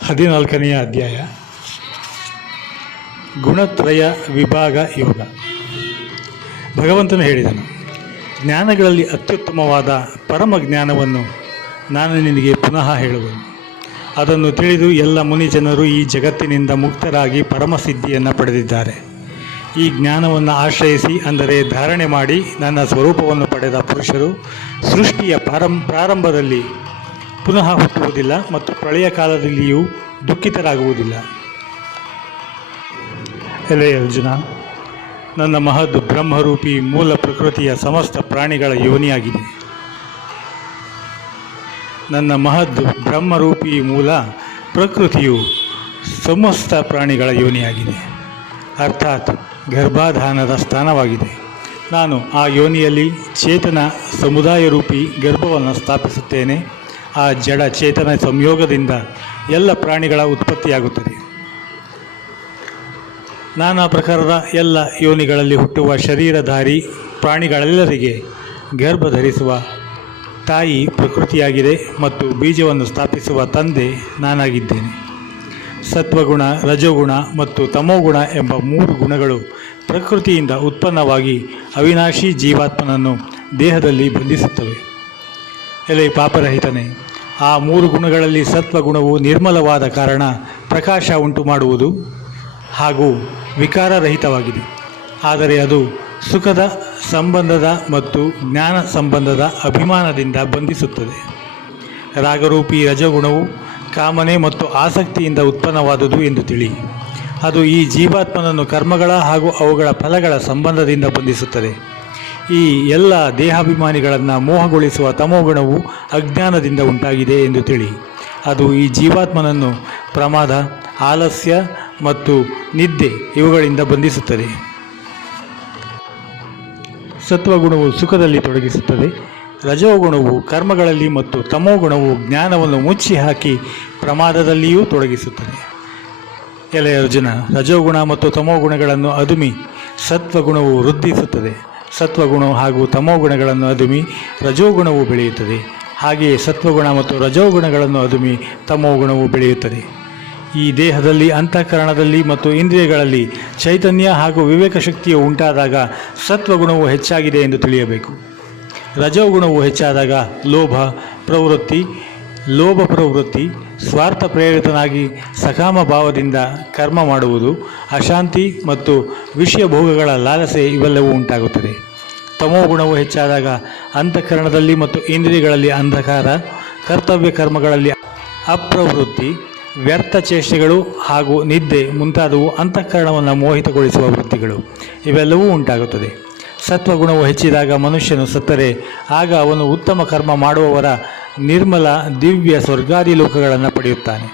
14ನೆಯ ಅಧ್ಯಾಯ ಗುಣತ್ರಯ ವಿಭಾಗ ಯೋಗ. ಭಗವಂತನು ಹೇಳಿದನು, ಜ್ಞಾನಗಳಲ್ಲಿ ಅತ್ಯುತ್ತಮವಾದ ಪರಮ ಜ್ಞಾನವನ್ನು ನಾನು ನಿನಗೆ ಪುನಃ ಹೇಳುವೆನು. ಅದನ್ನು ತಿಳಿದು ಎಲ್ಲ ಮುನಿಜನರು ಈ ಜಗತ್ತಿನಿಂದ ಮುಕ್ತರಾಗಿ ಪರಮಸಿದ್ಧಿಯನ್ನು ಪಡೆದಿದ್ದಾರೆ. ಈ ಜ್ಞಾನವನ್ನು ಆಶ್ರಯಿಸಿ, ಅಂದರೆ ಧಾರಣೆ ಮಾಡಿ ನನ್ನ ಸ್ವರೂಪವನ್ನು ಪಡೆದ ಪುರುಷರು ಸೃಷ್ಟಿಯ ಪ್ರಾರಂಭದಲ್ಲಿ ಪುನಃ ಹುಟ್ಟುವುದಿಲ್ಲ ಮತ್ತು ಪ್ರಳಯ ಕಾಲದಲ್ಲಿಯೂ ದುಃಖಿತರಾಗುವುದಿಲ್ಲ. ಎಲೆ ಅರ್ಜುನ, ನನ್ನ ಮಹದ್ ಬ್ರಹ್ಮರೂಪಿ ಮೂಲ ಪ್ರಕೃತಿಯ ಸಮಸ್ತ ಪ್ರಾಣಿಗಳ ಯೋನಿಯಾಗಿದೆ. ನನ್ನ ಮಹದ್ ಬ್ರಹ್ಮರೂಪಿ ಮೂಲ ಪ್ರಕೃತಿಯು ಸಮಸ್ತ ಪ್ರಾಣಿಗಳ ಯೋನಿಯಾಗಿದೆ, ಅರ್ಥಾತ್ ಗರ್ಭಾಧಾನದ ಸ್ಥಾನವಾಗಿದೆ. ನಾನು ಆ ಯೋನಿಯಲ್ಲಿ ಚೇತನ ಸಮುದಾಯ ರೂಪಿ ಗರ್ಭವನ್ನು ಸ್ಥಾಪಿಸುತ್ತೇನೆ. ಆ ಜಡ ಚೇತನ ಸಂಯೋಗದಿಂದ ಎಲ್ಲ ಪ್ರಾಣಿಗಳ ಉತ್ಪತ್ತಿಯಾಗುತ್ತದೆ. ನಾನಾ ಪ್ರಕಾರದ ಎಲ್ಲ ಯೋನಿಗಳಲ್ಲಿ ಹುಟ್ಟುವ ಶರೀರಧಾರಿ ಪ್ರಾಣಿಗಳೆಲ್ಲರಿಗೆ ಗರ್ಭ ಧರಿಸುವ ತಾಯಿ ಪ್ರಕೃತಿಯಾಗಿದೆ ಮತ್ತು ಬೀಜವನ್ನು ಸ್ಥಾಪಿಸುವ ತಂದೆ ನಾನಾಗಿದ್ದೇನೆ. ಸತ್ವಗುಣ, ರಜೋಗುಣ ಮತ್ತು ತಮೋಗುಣ ಎಂಬ 3 ಗುಣಗಳು ಪ್ರಕೃತಿಯಿಂದ ಉತ್ಪನ್ನವಾಗಿ ಅವಿನಾಶಿ ಜೀವಾತ್ಮನನ್ನು ದೇಹದಲ್ಲಿ ಬಂಧಿಸುತ್ತವೆ. ಎಲೆ ಪಾಪರಹಿತನೇ, ಆ 3 ಗುಣಗಳಲ್ಲಿ ಸತ್ವಗುಣವು ನಿರ್ಮಲವಾದ ಕಾರಣ ಪ್ರಕಾಶ ಉಂಟು ಮಾಡುವುದು ಹಾಗೂ ವಿಕಾರರಹಿತವಾಗಿದೆ. ಆದರೆ ಅದು ಸುಖದ ಸಂಬಂಧದ ಮತ್ತು ಜ್ಞಾನ ಸಂಬಂಧದ ಅಭಿಮಾನದಿಂದ ಬಂಧಿಸುತ್ತದೆ. ರಾಗರೂಪಿ ರಜಗುಣವು ಕಾಮನೆ ಮತ್ತು ಆಸಕ್ತಿಯಿಂದ ಉತ್ಪನ್ನವಾದುದು ಎಂದು ತಿಳಿ. ಅದು ಈ ಜೀವಾತ್ಮನನ್ನು ಕರ್ಮಗಳ ಹಾಗೂ ಅವುಗಳ ಫಲಗಳ ಸಂಬಂಧದಿಂದ ಬಂಧಿಸುತ್ತದೆ. ಈ ಎಲ್ಲ ದೇಹಾಭಿಮಾನಿಗಳನ್ನು ಮೋಹಗೊಳಿಸುವ ತಮೋಗುಣವು ಅಜ್ಞಾನದಿಂದ ಉಂಟಾಗಿದೆ ಎಂದು ತಿಳಿ. ಅದು ಈ ಜೀವಾತ್ಮನನ್ನು ಪ್ರಮಾದ, ಆಲಸ್ಯ ಮತ್ತು ನಿದ್ದೆ ಇವುಗಳಿಂದ ಬಂಧಿಸುತ್ತದೆ. ಸತ್ವಗುಣವು ಸುಖದಲ್ಲಿ ತೊಡಗಿಸುತ್ತದೆ, ರಜೋಗುಣವು ಕರ್ಮಗಳಲ್ಲಿ ಮತ್ತು ತಮೋಗುಣವು ಜ್ಞಾನವನ್ನು ಮುಚ್ಚಿ ಹಾಕಿ ಪ್ರಮಾದದಲ್ಲಿಯೂ ತೊಡಗಿಸುತ್ತದೆ. ಎಲೆ ಅರ್ಜುನ, ರಜೋಗುಣ ಮತ್ತು ತಮೋಗುಣಗಳನ್ನು ಅದುಮಿ ಸತ್ವಗುಣವು ವೃದ್ಧಿಸುತ್ತದೆ. ಸತ್ವಗುಣ ಹಾಗೂ ತಮೋಗುಣಗಳನ್ನು ಅದುಮಿ ರಜೋಗುಣವು ಬೆಳೆಯುತ್ತದೆ. ಹಾಗೆಯೇ ಸತ್ವಗುಣ ಮತ್ತು ರಜೋಗುಣಗಳನ್ನು ಅದುಮಿ ತಮೋಗುಣವು ಬೆಳೆಯುತ್ತದೆ. ಈ ದೇಹದಲ್ಲಿ, ಅಂತಃಕರಣದಲ್ಲಿ ಮತ್ತು ಇಂದ್ರಿಯಗಳಲ್ಲಿ ಚೈತನ್ಯ ಹಾಗೂ ವಿವೇಕ ಶಕ್ತಿಯು ಉಂಟಾದಾಗ ಸತ್ವಗುಣವು ಹೆಚ್ಚಾಗಿದೆ ಎಂದು ತಿಳಿಯಬೇಕು. ರಜೋಗುಣವು ಹೆಚ್ಚಾದಾಗ ಲೋಭ ಪ್ರವೃತ್ತಿ, ಸ್ವಾರ್ಥ ಪ್ರೇರಿತನಾಗಿ ಸಕಾಮ ಭಾವದಿಂದ ಕರ್ಮ ಮಾಡುವುದು, ಅಶಾಂತಿ ಮತ್ತು ವಿಷಯ ಭೋಗಗಳ ಲಾಲಸೆ ಇವೆಲ್ಲವೂ ಉಂಟಾಗುತ್ತದೆ. ತಮೋಗುಣವು ಹೆಚ್ಚಾದಾಗ ಅಂತಃಕರಣದಲ್ಲಿ ಮತ್ತು ಇಂದ್ರಿಯಗಳಲ್ಲಿ ಅಂಧಕಾರ, ಕರ್ತವ್ಯ ಕರ್ಮಗಳಲ್ಲಿ ಅಪ್ರವೃತ್ತಿ, ವ್ಯರ್ಥ ಚೇಷ್ಟೆಗಳು ಹಾಗೂ ನಿದ್ದೆ ಮುಂತಾದವು ಅಂತಃಕರಣವನ್ನು ಮೋಹಿತಗೊಳಿಸುವ ವೃತ್ತಿಗಳು ಇವೆಲ್ಲವೂ ಉಂಟಾಗುತ್ತದೆ. ಸತ್ವಗುಣವು ಹೆಚ್ಚಿದಾಗ ಮನುಷ್ಯನು ಸತ್ತರೆ ಆಗ ಅವನು ಉತ್ತಮ ಕರ್ಮ ಮಾಡುವವರ ನಿರ್ಮಲ ದಿವ್ಯ ಸ್ವರ್ಗಾದಿ ಲೋಕಗಳನ್ನು ಪಡೆಯುತ್ತಾನೆ.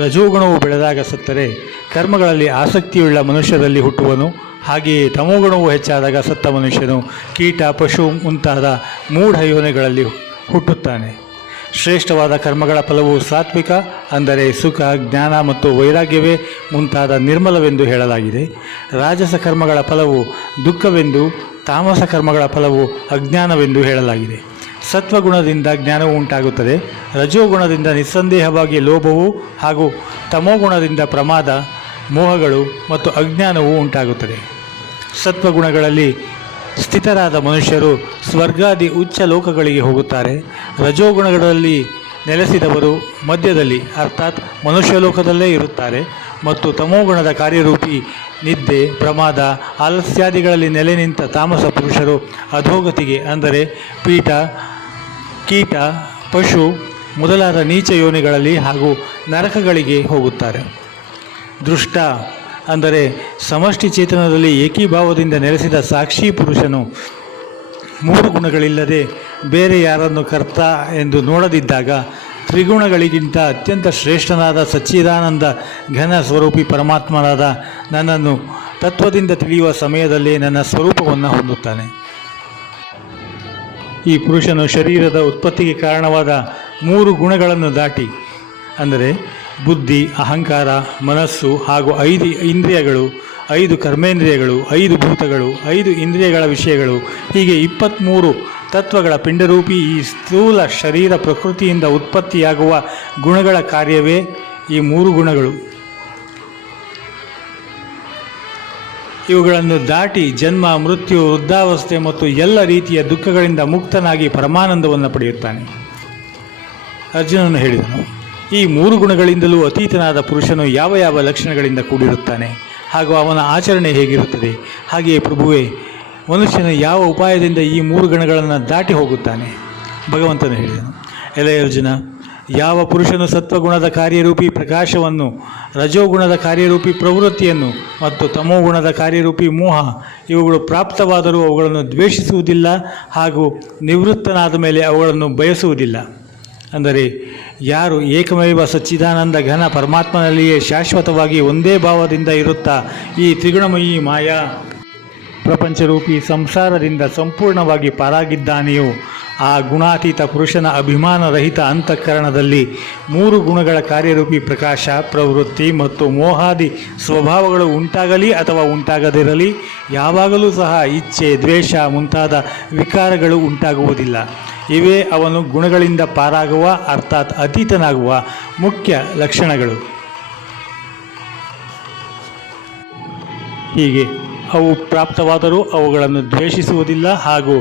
ರಜೋಗುಣವು ಬೆಳೆದಾಗ ಸತ್ತರೆ ಕರ್ಮಗಳಲ್ಲಿ ಆಸಕ್ತಿಯುಳ್ಳ ಮನುಷ್ಯರಲ್ಲಿ ಹುಟ್ಟುವನು. ಹಾಗೆಯೇ ತಮೋಗುಣವು ಹೆಚ್ಚಾದಾಗ ಸತ್ತ ಮನುಷ್ಯನು ಕೀಟ, ಪಶು ಮುಂತಾದ ಮೂಢ ಯೋನಿಗಳಲ್ಲಿ ಹುಟ್ಟುತ್ತಾನೆ. ಶ್ರೇಷ್ಠವಾದ ಕರ್ಮಗಳ ಫಲವು ಸಾತ್ವಿಕ, ಅಂದರೆ ಸುಖ, ಜ್ಞಾನ ಮತ್ತು ವೈರಾಗ್ಯವೇ ಮುಂತಾದ ನಿರ್ಮಲವೆಂದು ಹೇಳಲಾಗಿದೆ. ರಾಜಸ ಕರ್ಮಗಳ ಫಲವು ದುಃಖವೆಂದು, ತಾಮಸ ಕರ್ಮಗಳ ಫಲವು ಅಜ್ಞಾನವೆಂದು ಹೇಳಲಾಗಿದೆ. ಸತ್ವಗುಣದಿಂದ ಜ್ಞಾನವು ಉಂಟಾಗುತ್ತದೆ. ರಜೋಗುಣದಿಂದ ನಿಸ್ಸಂದೇಹವಾಗಿ ಲೋಭವು ಹಾಗೂ ತಮೋಗುಣದಿಂದ ಪ್ರಮಾದ, ಮೋಹಗಳು ಮತ್ತು ಅಜ್ಞಾನವು ಉಂಟಾಗುತ್ತದೆ. ಸತ್ವಗುಣಗಳಲ್ಲಿ ಸ್ಥಿತರಾದ ಮನುಷ್ಯರು ಸ್ವರ್ಗಾದಿ ಉಚ್ಚ ಲೋಕಗಳಿಗೆ ಹೋಗುತ್ತಾರೆ. ರಜೋಗುಣಗಳಲ್ಲಿ ನೆಲೆಸಿದವರು ಮಧ್ಯದಲ್ಲಿ ಅರ್ಥಾತ್ ಮನುಷ್ಯಲೋಕದಲ್ಲೇ ಇರುತ್ತಾರೆ ಮತ್ತು ತಮೋಗುಣದ ಕಾರ್ಯರೂಪಿ ನಿದ್ದೆ, ಪ್ರಮಾದ, ಆಲಸ್ಯಾದಿಗಳಲ್ಲಿ ನೆಲೆ ನಿಂತ ತಾಮಸ ಪುರುಷರು ಅಧೋಗತಿಗೆ, ಅಂದರೆ ಪೀಠ, ಕೀಟ, ಪಶು ಮೊದಲಾದ ನೀಚ ಯೋನಿಗಳಲ್ಲಿ ಹಾಗೂ ನರಕಗಳಿಗೆ ಹೋಗುತ್ತಾರೆ. ದೃಷ್ಟ, ಅಂದರೆ ಸಮಷ್ಟಿ ಚೇತನದಲ್ಲಿ ಏಕೀಭಾವದಿಂದ ನೆಲೆಸಿದ ಸಾಕ್ಷಿ ಪುರುಷನು 3 ಗುಣಗಳಿಲ್ಲದೆ ಬೇರೆ ಯಾರನ್ನು ಕರ್ತ ಎಂದು ನೋಡದಿದ್ದಾಗ ತ್ರಿಗುಣಗಳಿಗಿಂತ ಅತ್ಯಂತ ಶ್ರೇಷ್ಠನಾದ ಸಚ್ಚಿದಾನಂದ ಘನ ಸ್ವರೂಪಿ ಪರಮಾತ್ಮನಾದ ನನ್ನನ್ನು ತತ್ವದಿಂದ ತಿಳಿಯುವ ಸಮಯದಲ್ಲೇ ನನ್ನ ಸ್ವರೂಪವನ್ನು ಹೊಂದುತ್ತಾನೆ. ಈ ಪುರುಷನು ಶರೀರದ ಉತ್ಪತ್ತಿಗೆ ಕಾರಣವಾದ 3 ಗುಣಗಳನ್ನು ದಾಟಿ, ಅಂದರೆ ಬುದ್ಧಿ, ಅಹಂಕಾರ, ಮನಸ್ಸು ಹಾಗೂ 5 ಇಂದ್ರಿಯಗಳು, 5 ಕರ್ಮೇಂದ್ರಿಯಗಳು, 5 ಭೂತಗಳು, 5 ಇಂದ್ರಿಯಗಳ ವಿಷಯಗಳು, ಹೀಗೆ 23 ತತ್ವಗಳ ಪಿಂಡರೂಪಿ ಈ ಸ್ಥೂಲ ಶರೀರ ಪ್ರಕೃತಿಯಿಂದ ಉತ್ಪತ್ತಿಯಾಗುವ ಗುಣಗಳ ಕಾರ್ಯವೇ ಈ 3 ಗುಣಗಳು. ಇವುಗಳನ್ನು ದಾಟಿ ಜನ್ಮ, ಮೃತ್ಯು, ವೃದ್ಧಾವಸ್ಥೆ ಮತ್ತು ಎಲ್ಲ ರೀತಿಯ ದುಃಖಗಳಿಂದ ಮುಕ್ತನಾಗಿ ಪರಮಾನಂದವನ್ನು ಪಡೆಯುತ್ತಾನೆ. ಅರ್ಜುನನು ಹೇಳಿದನು, ಈ 3 ಗುಣಗಳಿಂದಲೂ ಅತೀತನಾದ ಪುರುಷನು ಯಾವ ಯಾವ ಲಕ್ಷಣಗಳಿಂದ ಕೂಡಿರುತ್ತಾನೆ ಹಾಗೂ ಅವನ ಆಚರಣೆ ಹೇಗಿರುತ್ತದೆ? ಹಾಗೆಯೇ ಪ್ರಭುವೇ, ಮನುಷ್ಯನು ಯಾವ ಉಪಾಯದಿಂದ ಈ 3 ಗಣಗಳನ್ನು ದಾಟಿ ಹೋಗುತ್ತಾನೆ? ಭಗವಂತನು ಹೇಳಿದನು, ಎಲೆ ಅರ್ಜುನ, ಯಾವ ಪುರುಷನು ಸತ್ವಗುಣದ ಕಾರ್ಯರೂಪಿ ಪ್ರಕಾಶವನ್ನು, ರಜೋಗುಣದ ಕಾರ್ಯರೂಪಿ ಪ್ರವೃತ್ತಿಯನ್ನು ಮತ್ತು ತಮೋಗುಣದ ಕಾರ್ಯರೂಪಿ ಮೋಹ ಇವುಗಳು ಪ್ರಾಪ್ತವಾದರೂ ಅವುಗಳನ್ನು ದ್ವೇಷಿಸುವುದಿಲ್ಲ ಹಾಗೂ ನಿವೃತ್ತನಾದ ಮೇಲೆ ಅವುಗಳನ್ನು ಬಯಸುವುದಿಲ್ಲ. ಅಂದರೆ ಯಾರು ಏಕಮೇವ ಸಚ್ಚಿದಾನಂದ ಘನ ಪರಮಾತ್ಮನಲ್ಲಿಯೇ ಶಾಶ್ವತವಾಗಿ ಒಂದೇ ಭಾವದಿಂದ ಇರುತ್ತಾ ಈ ತ್ರಿಗುಣಮಯಿ ಮಾಯಾ ಪ್ರಪಂಚರೂಪಿ ಸಂಸಾರದಿಂದ ಸಂಪೂರ್ಣವಾಗಿ ಪಾರಾಗಿದ್ದಾನೆಯೋ ಆ ಗುಣಾತೀತ ಪುರುಷನ ಅಭಿಮಾನರಹಿತ ಅಂತಃಕರಣದಲ್ಲಿ 3 ಗುಣಗಳ ಕಾರ್ಯರೂಪಿ ಪ್ರಕಾಶ, ಪ್ರವೃತ್ತಿ ಮತ್ತು ಮೋಹಾದಿ ಸ್ವಭಾವಗಳು ಉಂಟಾಗಲಿ ಅಥವಾ ಉಂಟಾಗದಿರಲಿ ಯಾವಾಗಲೂ ಸಹ ಇಚ್ಛೆ, ದ್ವೇಷ ಮುಂತಾದ ವಿಕಾರಗಳು ಉಂಟಾಗುವುದಿಲ್ಲ. ಇವೇ ಅವನು ಗುಣಗಳಿಂದ ಪಾರಾಗುವ ಅರ್ಥಾತ್ ಅತೀತನಾಗುವ ಮುಖ್ಯ ಲಕ್ಷಣಗಳು. ಹೀಗೆ ಅವು ಪ್ರಾಪ್ತವಾದರೂ ಅವುಗಳನ್ನು ದ್ವೇಷಿಸುವುದಿಲ್ಲ ಹಾಗೂ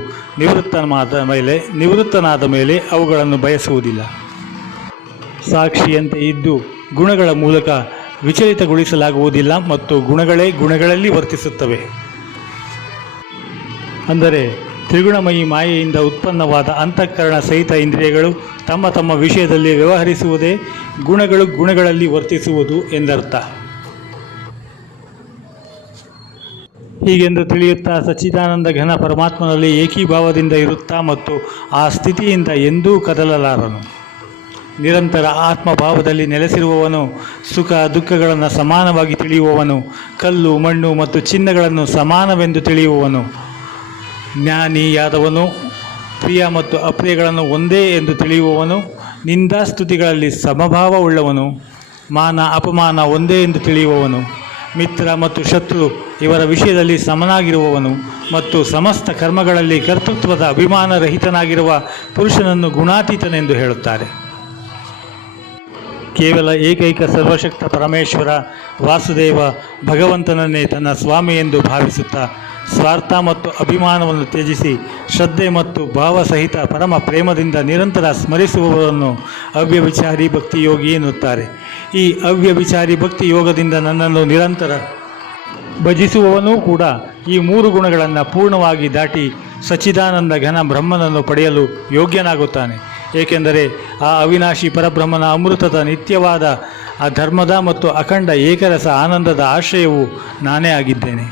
ನಿವೃತ್ತನಾದ ಮೇಲೆ ಅವುಗಳನ್ನು ಬಯಸುವುದಿಲ್ಲ. ಸಾಕ್ಷಿಯಂತೆ ಇದ್ದು ಗುಣಗಳ ಮೂಲಕ ವಿಚಲಿತಗೊಳಿಸಲಾಗುವುದಿಲ್ಲ ಮತ್ತು ಗುಣಗಳೇ ಗುಣಗಳಲ್ಲಿ ವರ್ತಿಸುತ್ತವೆ. ಅಂದರೆ ತ್ರಿಗುಣಮಯಿ ಮಾಯೆಯಿಂದ ಉತ್ಪನ್ನವಾದ ಅಂತಃಕರಣ ಸಹಿತ ಇಂದ್ರಿಯಗಳು ತಮ್ಮ ತಮ್ಮ ವಿಷಯದಲ್ಲಿ ವ್ಯವಹರಿಸುವುದೇ ಗುಣಗಳು ಗುಣಗಳಲ್ಲಿ ವರ್ತಿಸುವುದು ಎಂದರ್ಥ. ಹೀಗೆಂದು ತಿಳಿಯುತ್ತಾ ಸಚ್ಚಿದಾನಂದ ಘನ ಪರಮಾತ್ಮನಲ್ಲಿ ಏಕೀಭಾವದಿಂದ ಇರುತ್ತಾ ಮತ್ತು ಆ ಸ್ಥಿತಿಯಿಂದ ಎಂದೂ ಕದಲಲಾರನು. ನಿರಂತರ ಆತ್ಮಭಾವದಲ್ಲಿ ನೆಲೆಸಿರುವವನು, ಸುಖ ದುಃಖಗಳನ್ನು ಸಮಾನವಾಗಿ ತಿಳಿಯುವವನು, ಕಲ್ಲು ಮಣ್ಣು ಮತ್ತು ಚಿನ್ನಗಳನ್ನು ಸಮಾನವೆಂದು ತಿಳಿಯುವವನು, ಜ್ಞಾನಿಯಾದವನು, ಪ್ರಿಯ ಮತ್ತು ಅಪ್ರಿಯಗಳನ್ನು ಒಂದೇ ಎಂದು ತಿಳಿಯುವವನು, ನಿಂದಾಸ್ತುತಿಗಳಲ್ಲಿ ಸಮಭಾವವುಳ್ಳವನು, ಮಾನ ಅಪಮಾನ ಒಂದೇ ಎಂದು ತಿಳಿಯುವವನು, ಮಿತ್ರ ಮತ್ತು ಶತ್ರು ಇವರ ವಿಷಯದಲ್ಲಿ ಸಮನಾಗಿರುವವನು ಮತ್ತು ಸಮಸ್ತ ಕರ್ಮಗಳಲ್ಲಿ ಕರ್ತೃತ್ವದ ಅಭಿಮಾನರಹಿತನಾಗಿರುವ ಪುರುಷನನ್ನು ಗುಣಾತೀತನೆಂದು ಹೇಳುತ್ತಾರೆ. ಕೇವಲ ಏಕೈಕ ಸರ್ವಶಕ್ತ ಪರಮೇಶ್ವರ ವಾಸುದೇವ ಭಗವಂತನನ್ನೇ ತನ್ನ ಸ್ವಾಮಿ ಎಂದು ಭಾವಿಸುತ್ತಾ ಸ್ವಾರ್ಥ ಮತ್ತು ಅಭಿಮಾನವನ್ನು ತ್ಯಜಿಸಿ ಶ್ರದ್ಧೆ ಮತ್ತು ಭಾವಸಹಿತ ಪರಮ ಪ್ರೇಮದಿಂದ ನಿರಂತರ ಸ್ಮರಿಸುವವರನ್ನು ಅವ್ಯವಿಚಾರಿ ಭಕ್ತಿ ಯೋಗಿ ಎನ್ನುತ್ತಾರೆ. ಈ ಅವ್ಯವಿಚಾರಿ ಭಕ್ತಿ ಯೋಗದಿಂದ ನನ್ನನ್ನು ನಿರಂತರ ಭಜಿಸುವವನೂ ಕೂಡ ಈ 3 ಗುಣಗಳನ್ನು ಪೂರ್ಣವಾಗಿ ದಾಟಿ ಸಚ್ಚಿದಾನಂದ ಘನ ಬ್ರಹ್ಮನನ್ನು ಪಡೆಯಲು ಯೋಗ್ಯನಾಗುತ್ತಾನೆ. ಏಕೆಂದರೆ ಆ ಅವಿನಾಶಿ ಪರಬ್ರಹ್ಮನ ಅಮೃತದ ನಿತ್ಯವಾದ ಆ ಧರ್ಮದ ಮತ್ತು ಅಖಂಡ ಏಕರಸ ಆನಂದದ ಆಶ್ರಯವು ನಾನೇ ಆಗಿದ್ದೇನೆ.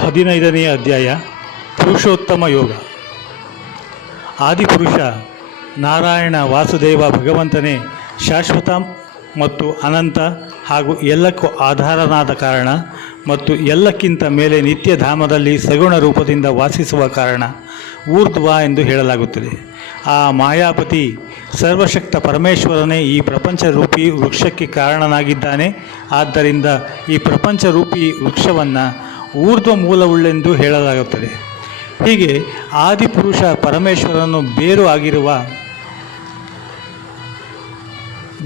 15ನೇ ಅಧ್ಯಾಯ ಪುರುಷೋತ್ತಮ ಯೋಗ. ಆದಿಪುರುಷ ನಾರಾಯಣ ವಾಸುದೇವ ಭಗವಂತನೇ ಶಾಶ್ವತ ಮತ್ತು ಅನಂತ ಹಾಗೂ ಎಲ್ಲಕ್ಕೂ ಆಧಾರನಾದ ಕಾರಣ ಮತ್ತು ಎಲ್ಲಕ್ಕಿಂತ ಮೇಲೆ ನಿತ್ಯಧಾಮದಲ್ಲಿ ಸಗುಣ ರೂಪದಿಂದ ವಾಸಿಸುವ ಕಾರಣ ಊರ್ಧ್ವ ಎಂದು ಹೇಳಲಾಗುತ್ತದೆ. ಆ ಮಾಯಾಪತಿ ಸರ್ವಶಕ್ತ ಪರಮೇಶ್ವರನೇ ಈ ಪ್ರಪಂಚರೂಪಿ ವೃಕ್ಷಕ್ಕೆ ಕಾರಣನಾಗಿದ್ದಾನೆ. ಆದ್ದರಿಂದ ಈ ಪ್ರಪಂಚರೂಪಿ ವೃಕ್ಷವನ್ನು ಊರ್ಧ್ವ ಮೂಲವುಳ್ಳೆಂದು ಹೇಳಲಾಗುತ್ತದೆ. ಹೀಗೆ ಆದಿಪುರುಷ ಪರಮೇಶ್ವರನು ಬೇರು ಆಗಿರುವ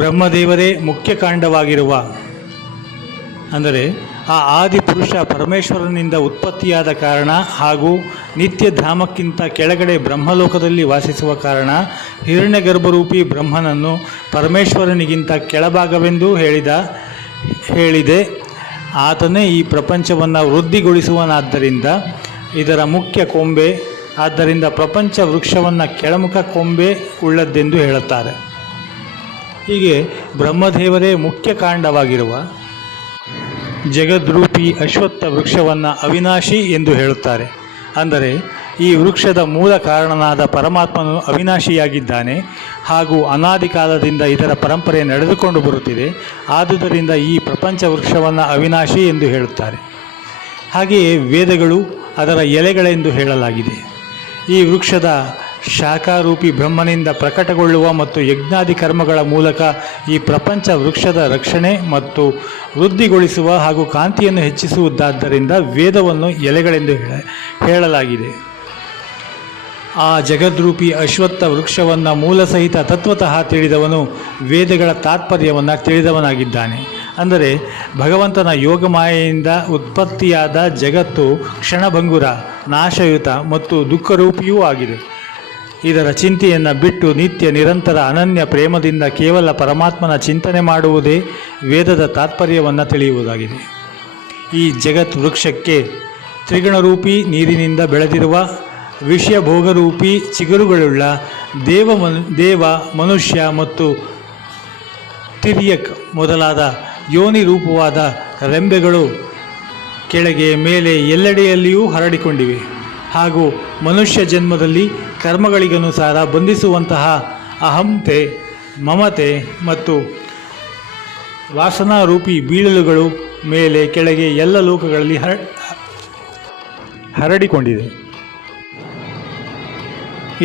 ಬ್ರಹ್ಮದೇವರೇ ಮುಖ್ಯ ಕಾಂಡವಾಗಿರುವ, ಅಂದರೆ ಆ ಆದಿಪುರುಷ ಪರಮೇಶ್ವರನಿಂದ ಉತ್ಪತ್ತಿಯಾದ ಕಾರಣ ಹಾಗೂ ನಿತ್ಯಧಾಮಕ್ಕಿಂತ ಕೆಳಗಡೆ ಬ್ರಹ್ಮಲೋಕದಲ್ಲಿ ವಾಸಿಸುವ ಕಾರಣ ಹಿರಣ್ಯಗರ್ಭರೂಪಿ ಬ್ರಹ್ಮನನ್ನು ಪರಮೇಶ್ವರನಿಗಿಂತ ಕೆಳಭಾಗವೆಂದು ಹೇಳಿದೆ. ಆತನೇ ಈ ಪ್ರಪಂಚವನ್ನು ವೃದ್ಧಿಗೊಳಿಸುವನಾದ್ದರಿಂದ ಇದರ ಮುಖ್ಯ ಕೊಂಬೆ. ಆದ್ದರಿಂದ ಪ್ರಪಂಚ ವೃಕ್ಷವನ್ನು ಕೆಳಮುಖ ಕೊಂಬೆ ಉಳ್ಳದ್ದೆಂದು ಹೇಳುತ್ತಾರೆ. ಹೀಗೆ ಬ್ರಹ್ಮದೇವರೇ ಮುಖ್ಯ ಕಾಂಡವಾಗಿರುವ ಜಗದ್ರೂಪಿ ಅಶ್ವತ್ಥ ವೃಕ್ಷವನ್ನು ಅವಿನಾಶಿ ಎಂದು ಹೇಳುತ್ತಾರೆ. ಅಂದರೆ ಈ ವೃಕ್ಷದ ಮೂಲ ಕಾರಣನಾದ ಪರಮಾತ್ಮನು ಅವಿನಾಶಿಯಾಗಿದ್ದಾನೆ ಹಾಗೂ ಅನಾದಿ ಕಾಲದಿಂದ ಇದರ ಪರಂಪರೆ ನಡೆದುಕೊಂಡು ಬರುತ್ತಿದೆ. ಆದುದರಿಂದ ಈ ಪ್ರಪಂಚ ವೃಕ್ಷವನ್ನು ಅವಿನಾಶಿ ಎಂದು ಹೇಳುತ್ತಾರೆ. ಹಾಗೆಯೇ ವೇದಗಳು ಅದರ ಎಲೆಗಳೆಂದು ಹೇಳಲಾಗಿದೆ. ಈ ವೃಕ್ಷದ ಶಾಖಾರೂಪಿ ಬ್ರಹ್ಮನಿಂದ ಪ್ರಕಟಗೊಳ್ಳುವ ಮತ್ತು ಯಜ್ಞಾದಿ ಕರ್ಮಗಳ ಮೂಲಕ ಈ ಪ್ರಪಂಚ ವೃಕ್ಷದ ರಕ್ಷಣೆ ಮತ್ತು ವೃದ್ಧಿಗೊಳಿಸುವ ಹಾಗೂ ಕಾಂತಿಯನ್ನು ಹೆಚ್ಚಿಸುವುದಾದ್ದರಿಂದ ವೇದವನ್ನು ಎಲೆಗಳೆಂದು ಹೇಳಲಾಗಿದೆ. ಆ ಜಗದ್ರೂಪಿ ಅಶ್ವತ್ಥ ವೃಕ್ಷವನ್ನು ಮೂಲಸಹಿತ ತತ್ವತಃ ತಿಳಿದವನು ವೇದಗಳ ತಾತ್ಪರ್ಯವನ್ನು ತಿಳಿದವನಾಗಿದ್ದಾನೆ. ಅಂದರೆ ಭಗವಂತನ ಯೋಗಮಾಯೆಯಿಂದ ಉತ್ಪತ್ತಿಯಾದ ಜಗತ್ತು ಕ್ಷಣಭಂಗುರ, ನಾಶಯುತ ಮತ್ತು ದುಃಖರೂಪಿಯೂ ಆಗಿದೆ. ಇದರ ಚಿಂತೆಯನ್ನು ಬಿಟ್ಟು ನಿತ್ಯ ನಿರಂತರ ಅನನ್ಯ ಪ್ರೇಮದಿಂದ ಕೇವಲ ಪರಮಾತ್ಮನ ಚಿಂತನೆ ಮಾಡುವುದೇ ವೇದದ ತಾತ್ಪರ್ಯವನ್ನು ತಿಳಿಯುವುದಾಗಿದೆ. ಈ ಜಗತ್ ವೃಕ್ಷಕ್ಕೆ ತ್ರಿಗುಣರೂಪಿ ನೀರಿನಿಂದ ಬೆಳೆದಿರುವ ವಿಷಯ ಭೋಗರೂಪಿ ಚಿಗುರುಗಳುಳ್ಳ ದೇವ, ಮನುಷ್ಯ ಮತ್ತು ತಿರ್ಯಕ್ ಮೊದಲಾದ ಯೋನಿ ರೂಪವಾದ ರೆಂಬೆಗಳು ಕೆಳಗೆ ಮೇಲೆ ಎಲ್ಲೆಡೆಯಲ್ಲಿಯೂ ಹರಡಿಕೊಂಡಿವೆ. ಹಾಗೂ ಮನುಷ್ಯ ಜನ್ಮದಲ್ಲಿ ಕರ್ಮಗಳಿಗನುಸಾರ ಬಂಧಿಸುವಂತಹ ಅಹಂತೆ, ಮಮತೆ ಮತ್ತು ವಾಸನಾರೂಪಿ ಬೀಳಲುಗಳು ಮೇಲೆ ಕೆಳಗೆ ಎಲ್ಲ ಲೋಕಗಳಲ್ಲಿ ಹರಡಿಕೊಂಡಿದೆ.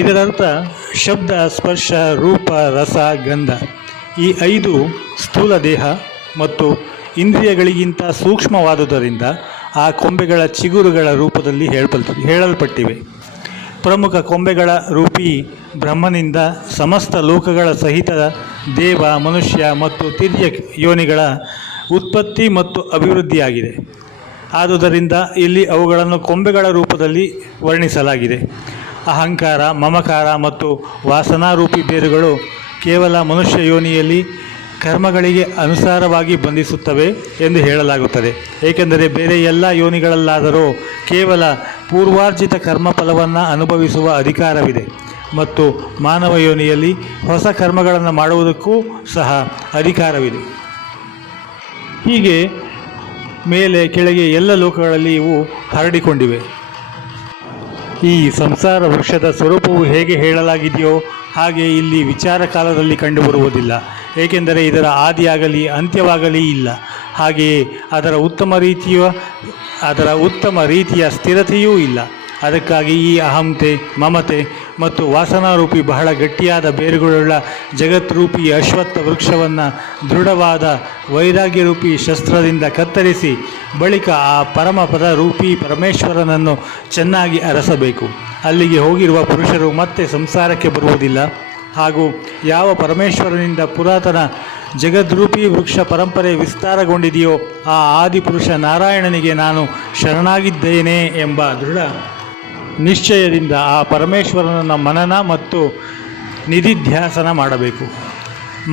ಇದರರ್ಥ ಶಬ್ದ, ಸ್ಪರ್ಶ, ರೂಪ, ರಸ, ಗಂಧ ಈ 5 ಸ್ಥೂಲ ದೇಹ ಮತ್ತು ಇಂದ್ರಿಯಗಳಿಗಿಂತ ಸೂಕ್ಷ್ಮವಾದುದರಿಂದ ಆ ಕೊಂಬೆಗಳ ಚಿಗುರುಗಳ ರೂಪದಲ್ಲಿ ಹೇಳಲ್ಪಟ್ಟಿವೆ. ಪ್ರಮುಖ ಕೊಂಬೆಗಳ ರೂಪಿ ಬ್ರಹ್ಮನಿಂದ ಸಮಸ್ತ ಲೋಕಗಳ ಸಹಿತ ದೇವ, ಮನುಷ್ಯ ಮತ್ತು ತಿರ್ಯಕ್ ಯೋನಿಗಳ ಉತ್ಪತ್ತಿ ಮತ್ತು ಅಭಿವೃದ್ಧಿಯಾಗಿದೆ. ಆದುದರಿಂದ ಇಲ್ಲಿ ಅವುಗಳನ್ನು ಕೊಂಬೆಗಳ ರೂಪದಲ್ಲಿ ವರ್ಣಿಸಲಾಗಿದೆ. ಅಹಂಕಾರ, ಮಮಕಾರ ಮತ್ತು ವಾಸನಾರೂಪಿ ಬೇರುಗಳು ಕೇವಲ ಮನುಷ್ಯ ಯೋನಿಯಲ್ಲಿ ಕರ್ಮಗಳಿಗೆ ಅನುಸಾರವಾಗಿ ಬಂಧಿಸುತ್ತವೆ ಎಂದು ಹೇಳಲಾಗುತ್ತದೆ. ಏಕೆಂದರೆ ಬೇರೆ ಎಲ್ಲ ಯೋನಿಗಳಲ್ಲಾದರೂ ಕೇವಲ ಪೂರ್ವಾರ್ಜಿತ ಕರ್ಮಫಲವನ್ನು ಅನುಭವಿಸುವ ಅಧಿಕಾರವಿದೆ ಮತ್ತು ಮಾನವ ಯೋನಿಯಲ್ಲಿ ಹೊಸ ಕರ್ಮಗಳನ್ನು ಮಾಡುವುದಕ್ಕೂ ಸಹ ಅಧಿಕಾರವಿದೆ. ಹೀಗೆ ಮೇಲೆ ಕೆಳಗೆ ಎಲ್ಲ ಲೋಕಗಳಲ್ಲಿ ಇವು ಹರಡಿಕೊಂಡಿವೆ. ಈ ಸಂಸಾರ ವೃಕ್ಷದ ಸ್ವರೂಪವು ಹೇಗೆ ಹೇಳಲಾಗಿದೆಯೋ ಹಾಗೆ ಇಲ್ಲಿ ವಿಚಾರ ಕಾಲದಲ್ಲಿ ಕಂಡುಬರುವುದಿಲ್ಲ. ಏಕೆಂದರೆ ಇದರ ಆದಿಯಾಗಲಿ ಅಂತ್ಯವಾಗಲಿ ಇಲ್ಲ. ಹಾಗೆಯೇ ಅದರ ಉತ್ತಮ ರೀತಿಯ ಸ್ಥಿರತೆಯೂ ಇಲ್ಲ. ಅದಕ್ಕಾಗಿ ಈ ಅಹಂತೆ, ಮಮತೆ ಮತ್ತು ವಾಸನಾರೂಪಿ ಬಹಳ ಗಟ್ಟಿಯಾದ ಬೇರುಗಳುಳ್ಳ ಜಗತ್ರೂಪಿ ಅಶ್ವತ್ಥ ವೃಕ್ಷವನ್ನು ದೃಢವಾದ ವೈರಾಗ್ಯರೂಪಿ ಶಸ್ತ್ರದಿಂದ ಕತ್ತರಿಸಿ ಬಳಿಕ ಆ ಪರಮಪದ ರೂಪಿ ಪರಮೇಶ್ವರನನ್ನು ಚೆನ್ನಾಗಿ ಅರಸಬೇಕು. ಅಲ್ಲಿಗೆ ಹೋಗಿರುವ ಪುರುಷರು ಮತ್ತೆ ಸಂಸಾರಕ್ಕೆ ಬರುವುದಿಲ್ಲ. ಹಾಗೂ ಯಾವ ಪರಮೇಶ್ವರನಿಂದ ಪುರಾತನ ಜಗದ್ರೂಪಿ ವೃಕ್ಷ ಪರಂಪರೆ ವಿಸ್ತಾರಗೊಂಡಿದೆಯೋ ಆ ಆದಿಪುರುಷ ನಾರಾಯಣನಿಗೆ ನಾನು ಶರಣಾಗಿದ್ದೇನೆ ಎಂಬ ದೃಢ ನಿಶ್ಚಯದಿಂದ ಆ ಪರಮೇಶ್ವರನ ಮನನ ಮತ್ತು ನಿಧಿಧ್ಯಾಸನ ಮಾಡಬೇಕು.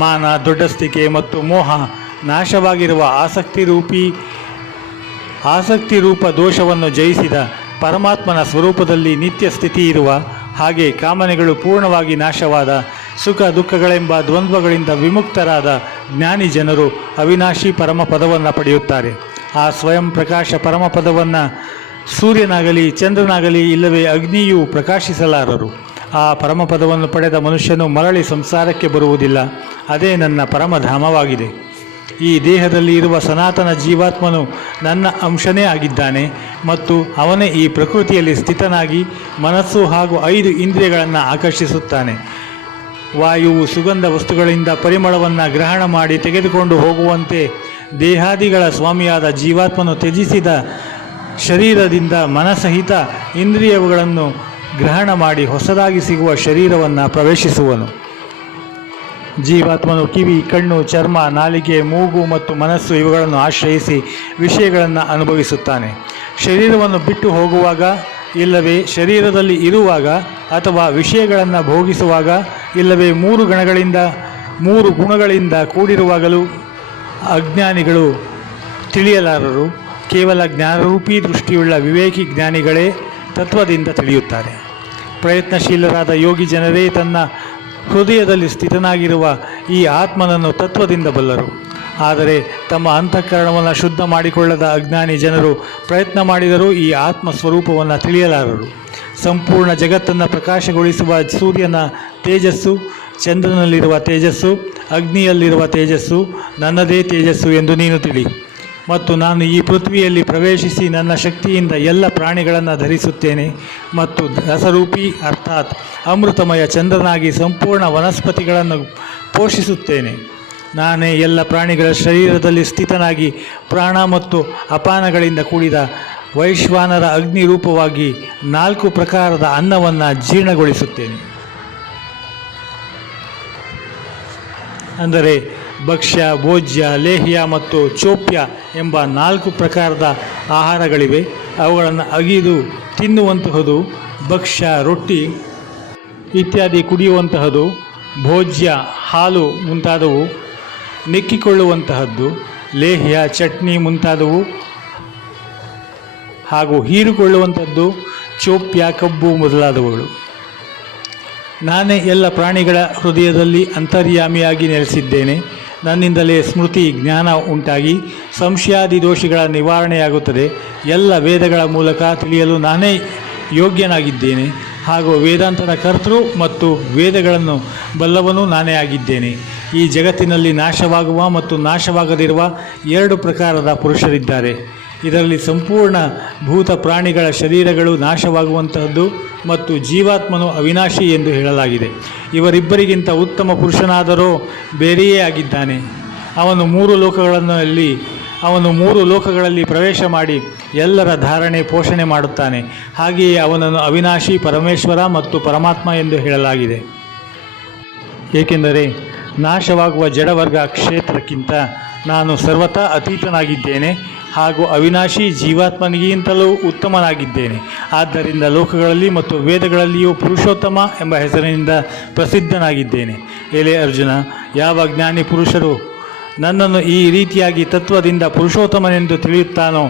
ಮಾನ, ದೊಡ್ಡಸ್ತಿಕೆ ಮತ್ತು ಮೋಹ ನಾಶವಾಗಿರುವ ಆಸಕ್ತಿ ರೂಪ ದೋಷವನ್ನು ಜಯಿಸಿದ ಪರಮಾತ್ಮನ ಸ್ವರೂಪದಲ್ಲಿ ನಿತ್ಯ ಸ್ಥಿತಿ ಇರುವ ಹಾಗೆ ಕಾಮನೆಗಳು ಪೂರ್ಣವಾಗಿ ನಾಶವಾದ ಸುಖ ದುಃಖಗಳೆಂಬ ದ್ವಂದ್ವಗಳಿಂದ ವಿಮುಕ್ತರಾದ ಜ್ಞಾನಿ ಜನರು ಅವಿನಾಶಿ ಪರಮಪದವನ್ನು ಪಡೆಯುತ್ತಾರೆ. ಆ ಸ್ವಯಂ ಪ್ರಕಾಶ ಪರಮಪದವನ್ನು ಸೂರ್ಯನಾಗಲಿ ಚಂದ್ರನಾಗಲಿ ಇಲ್ಲವೇ ಅಗ್ನಿಯೂ ಪ್ರಕಾಶಿಸಲಾರರು. ಆ ಪರಮಪದವನ್ನು ಪಡೆದ ಮನುಷ್ಯನು ಮರಳಿ ಸಂಸಾರಕ್ಕೆ ಬರುವುದಿಲ್ಲ. ಅದೇ ನನ್ನ ಪರಮಧಾಮವಾಗಿದೆ. ಈ ದೇಹದಲ್ಲಿ ಇರುವ ಸನಾತನ ಜೀವಾತ್ಮನು ನನ್ನ ಅಂಶನೇ ಆಗಿದ್ದಾನೆ ಮತ್ತು ಅವನೇ ಈ ಪ್ರಕೃತಿಯಲ್ಲಿ ಸ್ಥಿತನಾಗಿ ಮನಸ್ಸು ಹಾಗೂ 5 ಇಂದ್ರಿಯಗಳನ್ನು ಆಕರ್ಷಿಸುತ್ತಾನೆ. ವಾಯುವು ಸುಗಂಧ ವಸ್ತುಗಳಿಂದ ಪರಿಮಳವನ್ನು ಗ್ರಹಣ ಮಾಡಿ ತೆಗೆದುಕೊಂಡು ಹೋಗುವಂತೆ ದೇಹಾದಿಗಳ ಸ್ವಾಮಿಯಾದ ಜೀವಾತ್ಮನು ತ್ಯಜಿಸಿದ ಶರೀರದಿಂದ ಮನಸಹಿತ ಇಂದ್ರಿಯಗಳನ್ನು ಗ್ರಹಣ ಮಾಡಿ ಹೊಸದಾಗಿ ಸಿಗುವ ಶರೀರವನ್ನು ಪ್ರವೇಶಿಸುವನು. ಜೀವಾತ್ಮನು ಕಿವಿ, ಕಣ್ಣು, ಚರ್ಮ, ನಾಲಿಗೆ, ಮೂಗು ಮತ್ತು ಮನಸ್ಸು ಇವುಗಳನ್ನು ಆಶ್ರಯಿಸಿ ವಿಷಯಗಳನ್ನು ಅನುಭವಿಸುತ್ತಾನೆ. ಶರೀರವನ್ನು ಬಿಟ್ಟು ಹೋಗುವಾಗ ಇಲ್ಲವೇ ಶರೀರದಲ್ಲಿ ಇರುವಾಗ ಅಥವಾ ವಿಷಯಗಳನ್ನು ಭೋಗಿಸುವಾಗ ಇಲ್ಲವೇ 3 ಗುಣಗಳಿಂದ ಕೂಡಿರುವಾಗಲೂ ಅಜ್ಞಾನಿಗಳು ತಿಳಿಯಲಾರರು. ಕೇವಲ ಜ್ಞಾನರೂಪಿ ದೃಷ್ಟಿಯುಳ್ಳ ವಿವೇಕಿ ಜ್ಞಾನಿಗಳೇ ತತ್ವದಿಂದ ತಿಳಿಯುತ್ತಾರೆ. ಪ್ರಯತ್ನಶೀಲರಾದ ಯೋಗಿ ಜನರೇ ತನ್ನ ಹೃದಯದಲ್ಲಿ ಸ್ಥಿತನಾಗಿರುವ ಈ ಆತ್ಮನನ್ನು ತತ್ವದಿಂದ ಬಲ್ಲರು. ಆದರೆ ತಮ್ಮ ಅಂತಃಕರಣವನ್ನು ಶುದ್ಧ ಮಾಡಿಕೊಳ್ಳದ ಅಜ್ಞಾನಿ ಜನರು ಪ್ರಯತ್ನ ಮಾಡಿದರೂ ಈ ಆತ್ಮ ಸ್ವರೂಪವನ್ನು ತಿಳಿಯಲಾರರು. ಸಂಪೂರ್ಣ ಜಗತ್ತನ್ನು ಪ್ರಕಾಶಗೊಳಿಸುವ ಸೂರ್ಯನ ತೇಜಸ್ಸು, ಚಂದ್ರನಲ್ಲಿರುವ ತೇಜಸ್ಸು, ಅಗ್ನಿಯಲ್ಲಿರುವ ತೇಜಸ್ಸು ನನ್ನದೇ ತೇಜಸ್ಸು ಎಂದು ನೀನು ತಿಳಿ. ಮತ್ತು ನಾನು ಈ ಪೃಥ್ವಿಯಲ್ಲಿ ಪ್ರವೇಶಿಸಿ ನನ್ನ ಶಕ್ತಿಯಿಂದ ಎಲ್ಲ ಪ್ರಾಣಿಗಳನ್ನು ಧರಿಸುತ್ತೇನೆ ಮತ್ತು ರಸರೂಪಿ ಅರ್ಥಾತ್ ಅಮೃತಮಯ ಚಂದ್ರನಾಗಿ ಸಂಪೂರ್ಣ ವನಸ್ಪತಿಗಳನ್ನು ಪೋಷಿಸುತ್ತೇನೆ. ನಾನೇ ಎಲ್ಲ ಪ್ರಾಣಿಗಳ ಶರೀರದಲ್ಲಿ ಸ್ಥಿತನಾಗಿ ಪ್ರಾಣ ಮತ್ತು ಅಪಾನಗಳಿಂದ ಕೂಡಿದ ವೈಶ್ವಾನರ ಅಗ್ನಿ ರೂಪವಾಗಿ 4 ಪ್ರಕಾರದ ಅನ್ನವನ್ನು ಜೀರ್ಣಗೊಳಿಸುತ್ತೇನೆ. ಅಂದರೆ ಭಕ್ಷ್ಯ, ಭೋಜ್ಯ, ಲೇಹ್ಯ ಮತ್ತು ಚೋಪ್ಯ ಎಂಬ 4 ಪ್ರಕಾರದ ಆಹಾರಗಳಿವೆ. ಅವುಗಳನ್ನು ಅಗಿದು ತಿನ್ನುವಂತಹದು ಭಕ್ಷ್ಯ, ರೊಟ್ಟಿ ಇತ್ಯಾದಿ ಕುಡಿಯುವಂತಹದ್ದು, ಭೋಜ್ಯ ಹಾಲು ಮುಂತಾದವು, ನೆಕ್ಕಿಕೊಳ್ಳುವಂತಹದ್ದು ಲೇಹ್ಯ, ಚಟ್ನಿ ಮುಂತಾದವು, ಹಾಗೂ ಹೀರಿಕೊಳ್ಳುವಂಥದ್ದು ಚೋಪ್ಯ, ಕಬ್ಬು ಮೊದಲಾದವುಗಳು. ನಾನೇ ಎಲ್ಲ ಪ್ರಾಣಿಗಳ ಹೃದಯದಲ್ಲಿ ಅಂತರ್ಯಾಮಿಯಾಗಿ ನೆಲೆಸಿದ್ದೇನೆ. ನನ್ನಿಂದಲೇ ಸ್ಮೃತಿ ಜ್ಞಾನ ಉಂಟಾಗಿ ಸಂಶಯಾದಿ ದೋಷಗಳ ನಿವಾರಣೆಯಾಗುತ್ತದೆ. ಎಲ್ಲ ವೇದಗಳ ಮೂಲಕ ತಿಳಿಯಲು ನಾನೇ ಯೋಗ್ಯನಾಗಿದ್ದೇನೆ. ಹಾಗೂ ವೇದಾಂತದ ಕರ್ತೃ ಮತ್ತು ವೇದಗಳನ್ನು ಬಲ್ಲವನೂ ನಾನೇ ಆಗಿದ್ದೇನೆ. ಈ ಜಗತ್ತಿನಲ್ಲಿ ನಾಶವಾಗುವ ಮತ್ತು ನಾಶವಾಗದಿರುವ 2 ಪ್ರಕಾರದ ಪುರುಷರಿದ್ದಾರೆ. ಇದರಲ್ಲಿ ಸಂಪೂರ್ಣ ಭೂತ ಪ್ರಾಣಿಗಳ ಶರೀರಗಳು ನಾಶವಾಗುವಂತಹದ್ದು ಮತ್ತು ಜೀವಾತ್ಮನು ಅವಿನಾಶಿ ಎಂದು ಹೇಳಲಾಗಿದೆ. ಇವರಿಬ್ಬರಿಗಿಂತ ಉತ್ತಮ ಪುರುಷನಾದರೋ ಬೇರೆಯೇ ಆಗಿದ್ದಾನೆ. ಅವನು 3 ಲೋಕಗಳಲ್ಲಿ ಪ್ರವೇಶ ಮಾಡಿ ಎಲ್ಲರ ಧಾರಣೆ ಪೋಷಣೆ ಮಾಡುತ್ತಾನೆ. ಹಾಗೆಯೇ ಅವನನ್ನು ಅವಿನಾಶಿ, ಪರಮೇಶ್ವರ ಮತ್ತು ಪರಮಾತ್ಮ ಎಂದು ಹೇಳಲಾಗಿದೆ. ಏಕೆಂದರೆ ನಾಶವಾಗುವ ಜಡವರ್ಗ ಕ್ಷೇತ್ರಕ್ಕಿಂತ ನಾನು ಸರ್ವತಾ ಅತೀತನಾಗಿದ್ದೇನೆ ಹಾಗೂ ಅವಿನಾಶಿ ಜೀವಾತ್ಮನಿಗಿಂತಲೂ ಉತ್ತಮನಾಗಿದ್ದೇನೆ. ಆದ್ದರಿಂದ ಲೋಕಗಳಲ್ಲಿ ಮತ್ತು ವೇದಗಳಲ್ಲಿಯೂ ಪುರುಷೋತ್ತಮ ಎಂಬ ಹೆಸರಿನಿಂದ ಪ್ರಸಿದ್ಧನಾಗಿದ್ದೇನೆ. ಎಲೆ ಅರ್ಜುನ, ಯಾವ ಜ್ಞಾನಿ ಪುರುಷರು ನನ್ನನ್ನು ಈ ರೀತಿಯಾಗಿ ತತ್ವದಿಂದ ಪುರುಷೋತ್ತಮನೆಂದು ತಿಳಿಯುತ್ತಾನೋ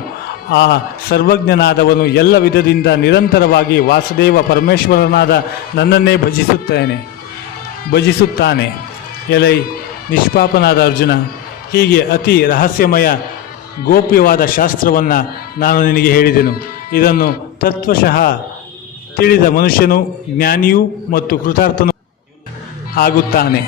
ಆ ಸರ್ವಜ್ಞನಾದವನು ಎಲ್ಲ ವಿಧದಿಂದ ನಿರಂತರವಾಗಿ ವಾಸುದೇವ ಪರಮೇಶ್ವರನಾದ ನನ್ನನ್ನೇ ಭಜಿಸುತ್ತಾನೆ. ಎಲೈ ನಿಷ್ಪಾಪನಾದ ಅರ್ಜುನ, ಹೀಗೆ ಅತಿ ರಹಸ್ಯಮಯ ಗೋಪ್ಯವಾದ ಶಾಸ್ತ್ರವನ್ನು ನಾನು ನಿನಗೆ ಹೇಳಿದೆನು. ಇದನ್ನು ತತ್ವಶಃ ತಿಳಿದ ಮನುಷ್ಯನು ಜ್ಞಾನಿಯೂ ಮತ್ತು ಕೃತಾರ್ಥನೂ ಆಗುತ್ತಾನೆ.